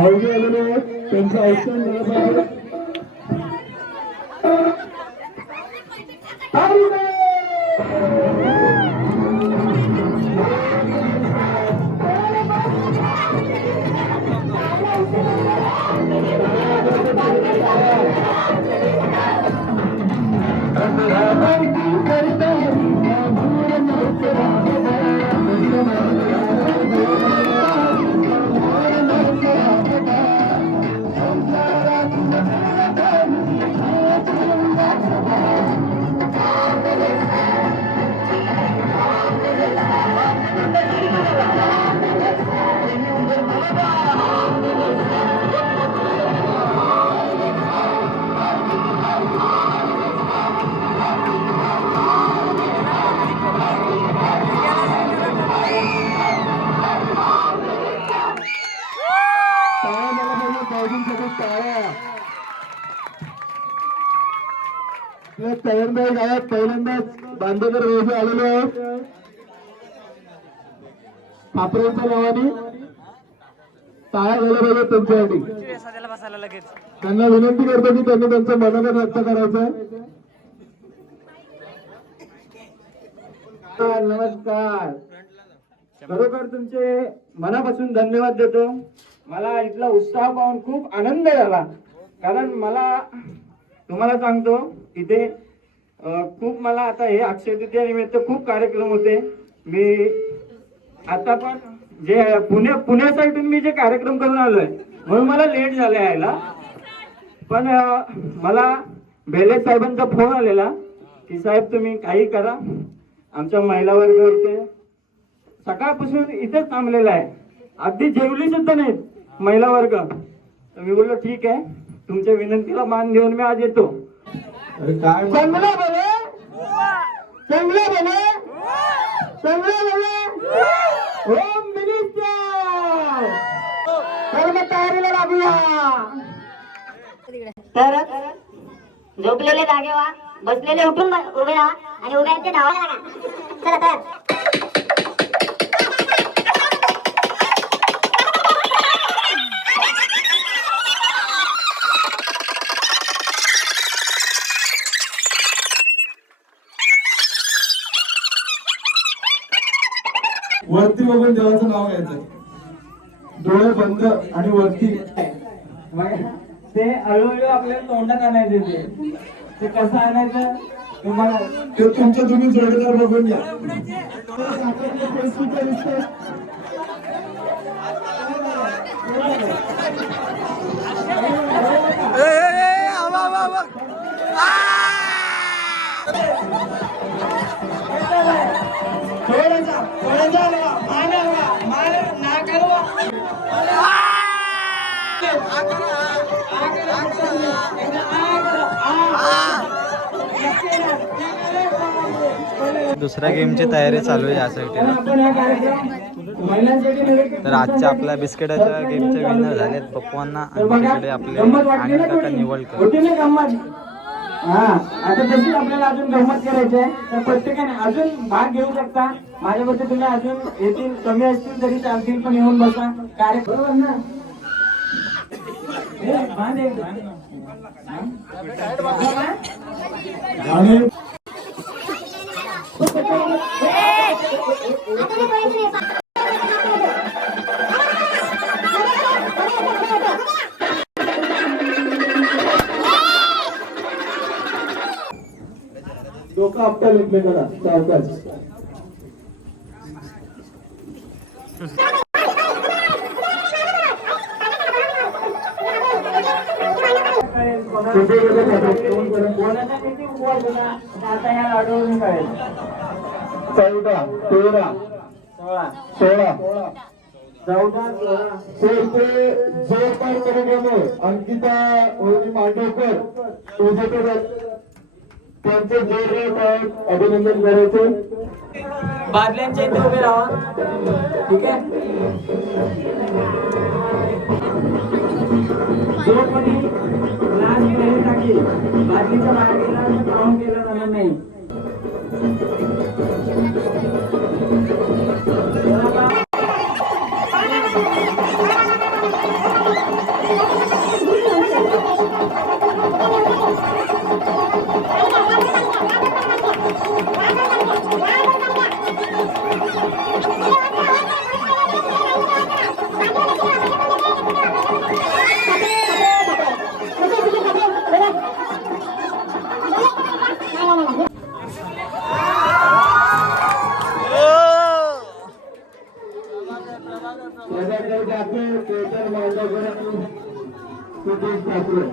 भाऊजी आलेले आहेत त्यांचं औषध घेण्यासाठी पहिल्यांदाच बांदेकर रोजी आलेलो आहे पापऱ्यांच्या नावाने टाळ्या झाल्या पाहिजे त्यांच्यासाठी त्यांना विनंती करतो की त्यांनी त्यांचं मनोगत व्यक्त करायचं. नमस्कार. खरोखर तुमचे मनापासून धन्यवाद देतो. मला इथला उत्साह पाहून खूप आनंद झाला कारण मला तुम्हाला सांगतो इथे खूप मला आता हे अक्षय तृतीया निमित्त खूप कार्यक्रम होते. मी आता पण जे पुण्या साईडून मी जे कार्यक्रम करून आलोय म्हणून मला लेट झालं यायला. पण मला बेले साहेबांचा फोन आलेला की साहेब तुम्ही काही करा आमच्या महिला वर्ग इथे सकाळपासून इथेच थांबलेला आहे अगदी जेवली सुद्धा नाहीत महिला वर्ग. तर मी बोललो ठीक आहे तुमच्या विनंतीला मान देऊन मी आज येतो. चांगला बोले चांगला बोले चांगला बोले होम मिनिस्टर कर्म तयारीला लागूया. तर झोपलेले जागे व्हा बसलेले उठून उभे राहा आणि उभ्यांचे धावायला लागा. चला तर वरती बघून देवाचं नाव घ्यायचं डोळे बंद आणि वरती ते हळूहळू आपल्याला तोंडात आणायचं ते कसं आणायचं तुम्हाला ते तुमच्या तुम्ही जोडीदार बघून घ्या. दुसऱ्या गेमची तयारी चालू आहे या साईडला. तर आजच्या आपल्या बिस्किटाच्या गेमचे विनर झालेत पप्पांना आणि तिकडे आपले अनिल काका निवडकर. हा आता तशीच आपल्याला अजून गंमत करायची आहे तर प्रत्येकाने अजून भाग घेऊ शकता. माझ्याबद्दल तुम्ही अजून येतील कमी असतील तरी चालतील पण येऊन बसा कार्यक्रम बरोबर ना. डोकं आपल्या एकमेकाला सावकाश. आता या लाडून कळेल 14 13 16 अंकिता मांडवकर त्यांचे जोरदार अभिनंदन करायचे. बादल्यांच्या इथे उभे राहा ठीक आहे. जो कोणी लाच केलेली टाकी बादलीच्या बाहेर गेला तर काउंट केलं जाणार नाही. प्रभाकर ठाकरे, केतन मांडवकर आणि सुदेश ठाकरे.